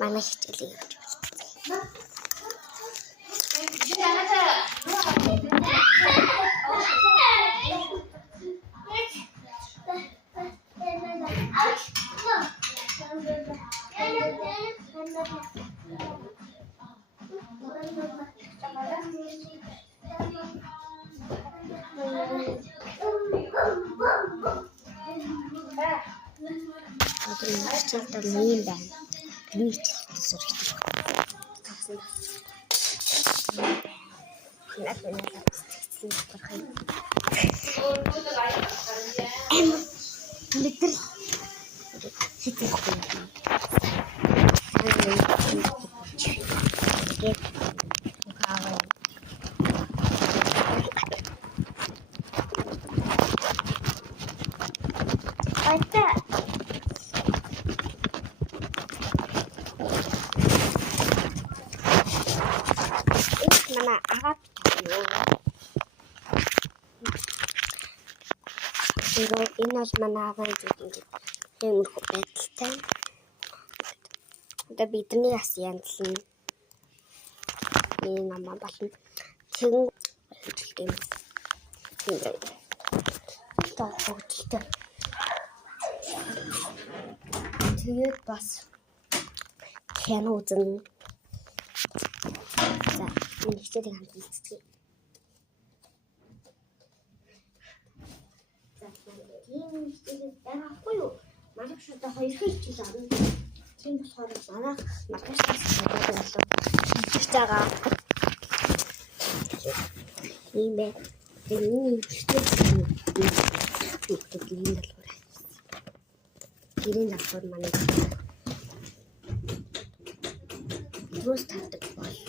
манай хичээлийг явуулж байна. Одоо ийм байна. Нийт сурагч. Энэ бол манай агаан зүйл иймэрхүү байдалтай. Одоо бидний бас янзлан энэ намаа болно. Тэгэн хэлдэг юм. Одоо хөгжилтэй. Тэгээд бас кино үзэн. За, энэ хичээлийг хамт үзчихье. Тийм хичээлүүд байгаагүй юу? Маргааш одоо 2 хичээл авна. Тийм болохоор маргааш болов хийж байгаа. Тийм бэ. Энэ хичээл гэрийн давхар манай рус татдаг болов.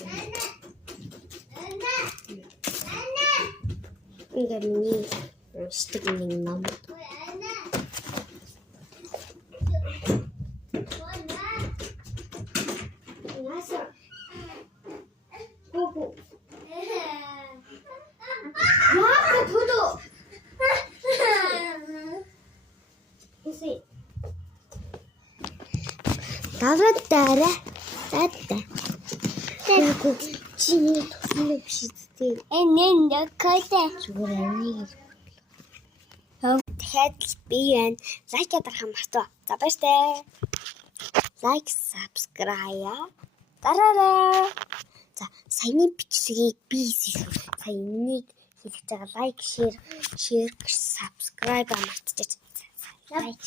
Ингээд миний стик нэг ном. Даватара тата. Тэнгүү чиний туслах биш дээ. Энэн дэкэтэй. Зүгээр нэг. Тэгэхээр би энэ лайк ядарах юм байна. За баяртай. Лайк, subscribe. Дараарай. За саяны бичлэгийг би саяны хэлж байгаа лайк, share, subscribe мартчихсан. Лайк